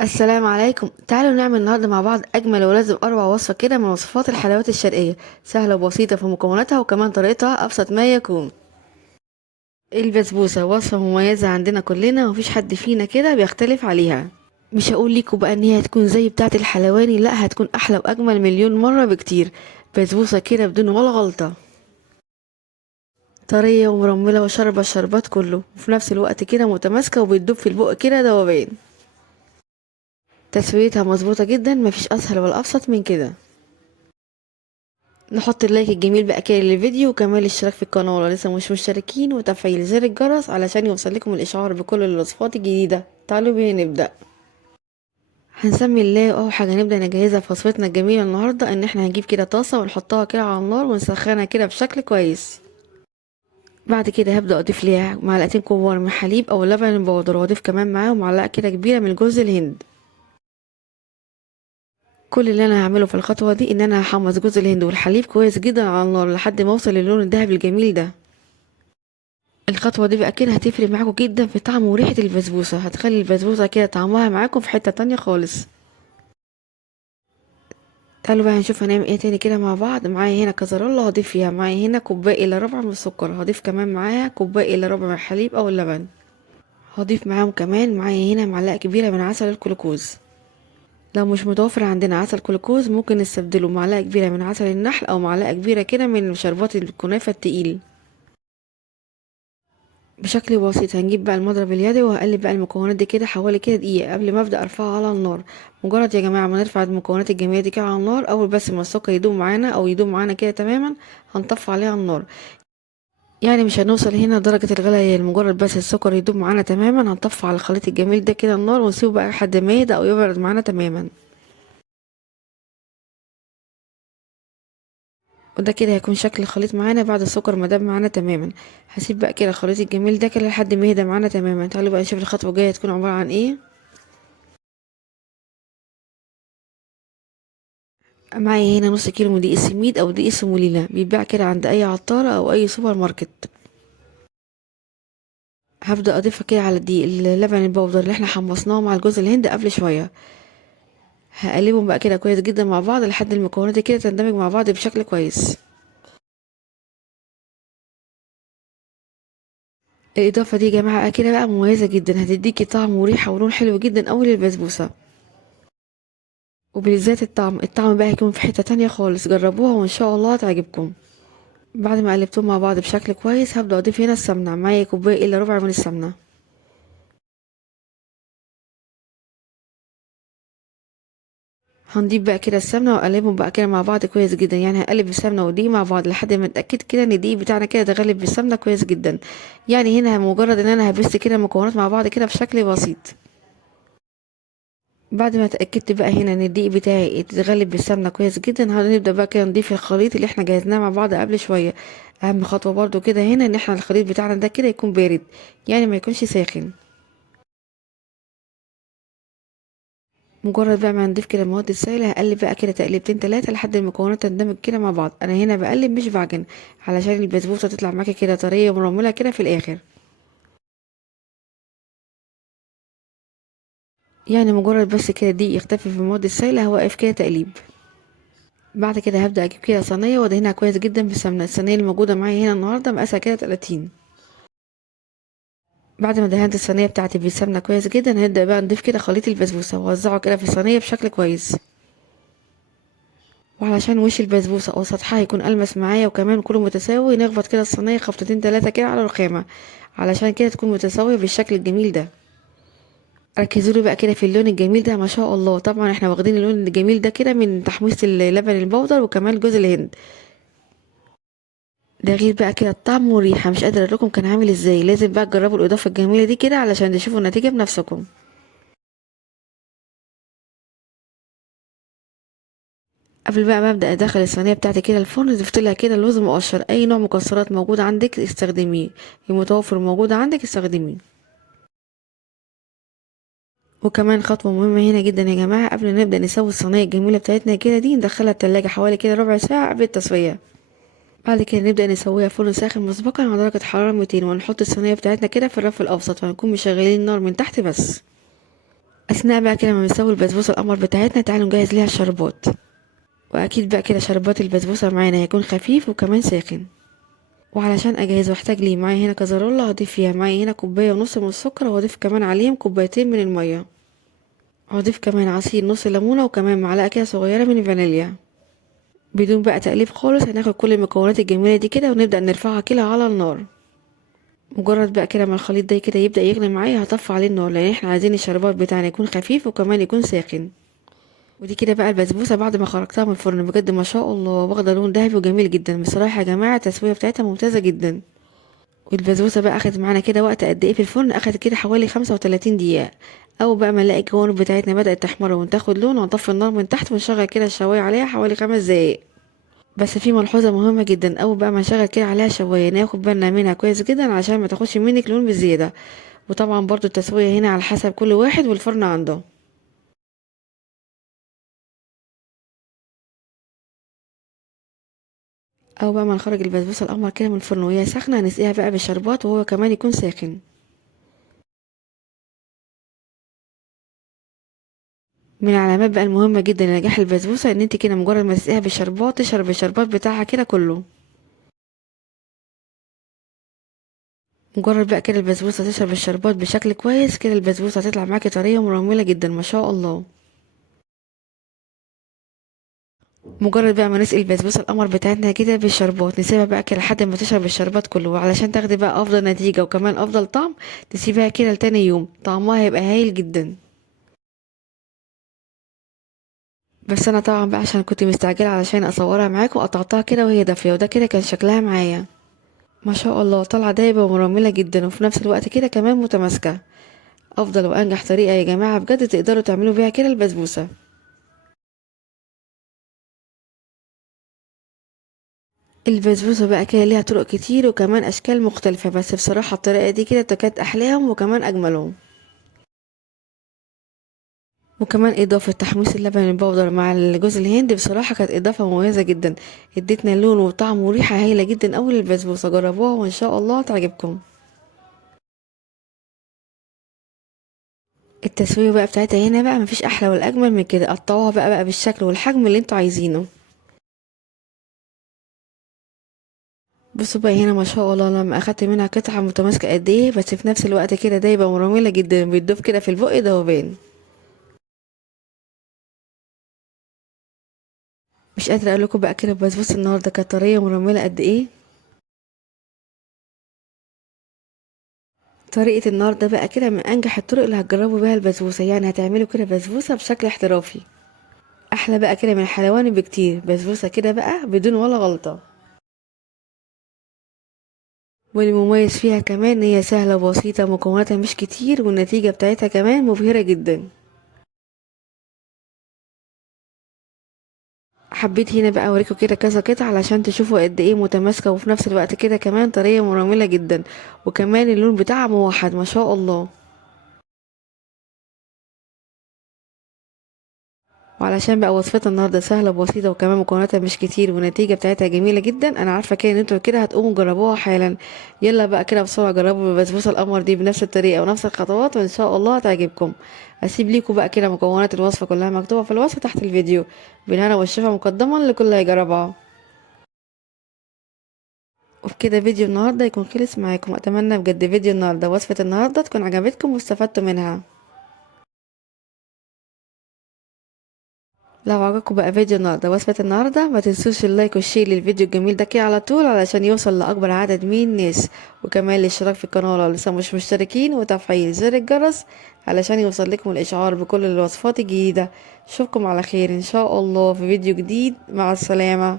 السلام عليكم. تعالوا نعمل النهارده مع بعض اجمل ولازم اروع وصفه كده من وصفات الحلويات الشرقيه، سهله وبسيطه في مكوناتها وكمان طريقتها ابسط ما يكون. البسبوسه وصفه مميزه عندنا كلنا ومفيش حد فينا كده بيختلف عليها. مش هقول ليكوا بقى ان هي هتكون زي بتاعه الحلواني، لا هتكون احلى واجمل مليون مره بكتير. بسبوسه كده بدون ولا غلطه، طريه ومرمله وشاربه الشربات كله وفي نفس الوقت كده متماسكه وبتدوب في البق كده دوبان. تسويتها مظبوطه جدا، مفيش اسهل ولا ابسط من كده. نحط اللايك الجميل بقى كده للفيديو وكمان الاشتراك في القناة لو لسه مش مشتركين وتفعيل زر الجرس علشان يوصلكم الاشعار بكل الوصفات الجديدة. تعالوا بينا نبدأ. هنسمي الله اول حاجة نبدأ نجهزها في وصفتنا الجميلة النهاردة ان احنا هنجيب كده طاسة ونحطها كده على النار ونسخنها كده بشكل كويس. بعد كده هبدأ اضيف ليها معلقتين كبار من حليب او لبن البودرة واضيف كمان معاهم معلقة كده كبيرة من جوز الهند. كل اللي انا هعمله في الخطوة دي ان انا هحمص جوز الهند والحليب كويس جدا على النار لحد ما اوصل للون الذهبي الجميل ده. الخطوة دي بقى كده هتفرق معاكم جدا في طعم وريحة البسبوسة، هتخلي البسبوسة كده طعمها معاكم في حتة تانية خالص. تعالوا بقى هنشوف هنعمل ايه تاني كده مع بعض. معايا هنا كزرولة هضيف فيها معايا هنا كوباية الا ربع من السكر، هضيف كمان معاها كوباية الا ربع من الحليب او اللبن. هضيف معاهم كمان معايا هنا معلقة كبيرة من عسل الكلوكوز. لو مش متوفر عندنا عسل كلوكوز ممكن نستبدله معلقة كبيرة من عسل النحل او معلقة كبيرة كده من شربات الكنافة التقيل. بشكل بسيط هنجيب بقى المضرب اليدوي وهقلب بقى المكونات دي كده حوالي كده دقيقة قبل ما ابدأ ارفعها على النار. مجرد يا جماعة ما نرفع المكونات الجميلة دي كده على النار، اول بس ما السكر يدوب معانا او يدوب معانا كده تماما هنطفي عليها النار. يعني مش هنوصل هنا درجة الغليان، مجرد بس السكر يدوب معانا تماما هنطفي على الخليط الجميل ده كده النار ونسيبه بقى لحد ما يهدى او يبرد معانا تماما. وده كده هيكون شكل الخليط معانا بعد السكر ما داب معانا تماما. هسيب بقى كده الخليط الجميل ده كده لحد ما يهدى معانا تماما. تعالوا بقى نشوف الخطوة الجاية تكون عبارة عن ايه. معايا هنا نص كيلو من دقيق السميد او دقيق سمولينا، بيتباع كده عند اي عطارة او اي سوبر ماركت. هبدأ اضيفها كده على الدقيق اللبن البودر اللي احنا حمصناه مع الجوز الهند قبل شوية. هقلبهم بقى كده كويس جدا مع بعض لحد المكونات دي كده تندمج مع بعض بشكل كويس. الاضافة دي يا جماعة كده بقى مميزة جدا، هتديكي طعم وريحة ولون حلو جدا اوي للبسبوسة. وبالذات الطعم بقى هيكون في حتة تانية خالص. جربوها وان شاء الله تعجبكم. بعد ما قلبتهم مع بعض بشكل كويس هبدأ اضيف هنا السمنة. معايا كوباية الا ربع من السمنة. هنضيف بقى كده السمنه واقلبهم بقى كده مع بعض كويس جدا. يعني هقلب السمنه والدقيق مع بعض لحد ما اتاكد كده ان الدقيق بتاعنا كده اتغلب بالسمنه كويس جدا. يعني هنا مجرد ان انا هبست كده المكونات مع بعض كده بشكل بسيط. بعد ما اتاكدت بقى هنا ان الدقيق بتاعي اتغلب بالسمنه كويس جدا هنبدا بقى كده نضيف الخليط اللي احنا جهزناه مع بعض قبل شويه. اهم خطوه برضو كده هنا ان احنا الخليط بتاعنا ده كده يكون بارد، يعني ما يكونش ساخن. مجرد بقى ما نضيف كده المواد السائلة هقلب بقى كده تقليبتين تلاتة لحد المكونات تندمج كده مع بعض. انا هنا بقلب مش بعجن علشان البسبوسة تطلع معاكي كده طرية ومرملة كده في الاخر. يعني مجرد بس كده دي يختفي في المواد السائلة هوقف كده تقليب. بعد كده هبدأ اجيب كده صينية وادهنها كويس جدا بالسمنة. الصينية اللي موجودة معايا هنا النهاردة مقاسها كده 30. بعد ما دهنت الصينية بتاعتي بالسمنة كويس جدا هنبدأ بقى نضيف كده خليط البسبوسة ووزعه كده في الصينية بشكل كويس. وعلشان وش البسبوسة او سطحها يكون ألمس معايا وكمان كله متساوي نخبط كده الصينية خبطتين تلاتة كده على الرخامة علشان كده تكون متساوية بالشكل الجميل ده. ركزوا لي بقى كده في اللون الجميل ده ما شاء الله. طبعا احنا واخدين اللون الجميل ده كده من تحميص اللبن البودر وكمان جوز الهند. ده غير بقى كده الطعم والريحة مش قادرة اقول لكم كان عامل ازاي. لازم بقى تجربوا الإضافة الجميلة دي كده علشان تشوفوا النتيجة بنفسكم. قبل بقى ما ابدا ادخل الصينيه بتاعتي كده الفرن ضفت لها كده لوز مقشر. اي نوع مكسرات موجود عندك استخدميه، المتوفر موجود عندك استخدميه. وكمان خطوه مهمه هنا جدا يا جماعه، قبل ما نبدا نسوي الصينيه الجميله بتاعتنا كده دي ندخلها التلاجة حوالي كده ربع ساعه قبل التسويه. بعد كده نبدا نسويها في فرن ساخن مسبقا على درجه حراره 200 ونحط الصينيه بتاعتنا كده في الرف الاوسط وهنكون مشغلين النار من تحت بس. اثناء بقى كده ما بنسوي البسبوسه القمر بتاعتنا، تعالوا نجهز ليها الشربات. واكيد بقى كده شربات البسبوسه معانا هيكون خفيف وكمان ساخن. وعلشان اجهزه واحتاج ليه معايا هنا كزرولة، هضيف فيها معايا هنا كوبايه ونص من السكر، وهضيف كمان عليهم كوبايتين من الميه. هضيف كمان عصير نص ليمونه، وكمان معلقه كده صغيره من الفانيليا. بدون بقى تقليب خالص، هناخد كل المكونات الجميله دي كده ونبدا نرفعها كده على النار. مجرد بقى كده ما الخليط ده كده يبدا يغلي معايا، هطفي عليه النار، لان احنا عايزين الشربات بتاعنا يكون خفيف وكمان يكون ساخن. ودي كده بقى البسبوسه بعد ما خرجتها من الفرن، بجد ما شاء الله واخده لون ذهبي وجميل جدا بصراحه يا جماعه. التسويه بتاعتها ممتازه جدا. والبسبوسه بقى اخدت معانا كده وقت قد ايه في الفرن؟ اخدت كده حوالي 35 دقيقه. اول بقى ما نلاقي الجوانب بتاعتنا بدات تحمر وتاخد لون، هنطفي النار من تحت ونشغل كده الشوايه عليها حوالي 5 دقايق. بس في ملحوظه مهمه جدا، اول بقى ما نشغل كده عليها شوايه ناخد بالنا منها كويس جدا عشان ما تاخدش منك لون بزياده. وطبعا برضو التسويه هنا على حسب كل واحد والفرن عنده. او بقى ما نخرج البسبوسه القمر كده من الفرن وهي سخنه، هنسقيها بقى بالشربات وهو كمان يكون ساخن. من العلامات بقى المهمه جدا لنجاح البسبوسه ان انت كده مجرد ما تسقيها بالشربات تشرب الشربات بتاعها كده كله. مجرد بقى كده البسبوسه تشرب الشربات بشكل كويس كده، البسبوسه هتطلع معاكي طريه ومرمله جدا ما شاء الله. مجرد بقى ما نسقي البسبوسه القمر بتاعتنا كده بالشربات، نسيبها بقى كده لحد ما تشرب الشربات كله، وعلشان تاخدي بقى افضل نتيجه وكمان افضل طعم تسيبها كده لتاني يوم، طعمها هيبقى هايل جدا. بس انا طبعا بقى عشان كنت مستعجله علشان اصورها معاكم قطعتها كده وهي دافيه، وده كده كان شكلها معايا. ما شاء الله طالعه دايبه ومرمله جدا، وفي نفس الوقت كده كمان متماسكه. افضل وانجح طريقه يا جماعه بجد تقدروا تعملوا بيها كده البسبوسه. البسبوسه بقى كده ليها طرق كتير وكمان اشكال مختلفه، بس بصراحه الطريقه دي كده كانت احلاهم وكمان اجملهم. وكمان اضافه تحميص اللبن البودر مع الجوز الهند بصراحه كانت اضافه مميزه جدا. اديتنا لون وطعم وريحه هايله جدا اول البسبوسه، جربوها وان شاء الله تعجبكم. التسويه بقى بتاعتها هنا بقى مفيش احلى ولا اجمل من كده، قطعوها بقى بالشكل والحجم اللي انتوا عايزينه. بصوا بقى هنا ما شاء الله لما اخدت منها قطعه متماسكه قد ايه، بس في نفس الوقت كده دايبه ومرمله جدا، بتدوب كده في البق ذوبان. مش قادره اقول لكم بقى كده البسبوسه النهارده كانت طريه ومرمله قد ايه. طريقه النهارده بقى كده من انجح الطرق اللي هتجربوا بيها البسبوسه، يعني هتعملوا كده بسبوسه بشكل احترافي. احلى بقى كده من الحلواني بكتير، بسبوسه كده بقى بدون ولا غلطه. والمميز فيها كمان ان هي سهله وبسيطه، مكوناتها مش كتير، والنتيجه بتاعتها كمان مبهره جدا. حبيت هنا بقى اوريكم كده كذا قطعه علشان تشوفوا قد ايه متماسكه، وفي نفس الوقت كده كمان طريه مرمله جدا، وكمان اللون بتاعها موحد ما شاء الله. وعلشان بقى وصفتنا النهارده سهله وبسيطه وكمان مكوناتها مش كتير والنتيجه بتاعتها جميله جدا، انا عارفه كده ان انتوا كده هتقوموا تجربوها حالا. يلا بقى كده بسرعه جربوا البسبوسه القمر دي بنفس الطريقه ونفس الخطوات، وان شاء الله هتعجبكم. اسيب ليكم بقى كده مكونات الوصفه كلها مكتوبه في الوصف تحت الفيديو، بالهنا والشفا مقدما لكل اللي هيجربها. وبكده فيديو النهارده يكون خلص معاكم، اتمنى بجد فيديو النهارده وصفه النهارده تكون عجبتكم واستفدتوا منها. لو عجبكم بقى فيديو النهارده وصفة النهارده، ما تنسوش اللايك والشير للفيديو الجميل ده كده على طول علشان يوصل لأكبر عدد من الناس، وكمان الاشتراك في القناة لو لسه مش مشتركين، وتفعيل زر الجرس علشان يوصل لكم الإشعار بكل الوصفات الجديدة. اشوفكم على خير إن شاء الله في فيديو جديد، مع السلامة.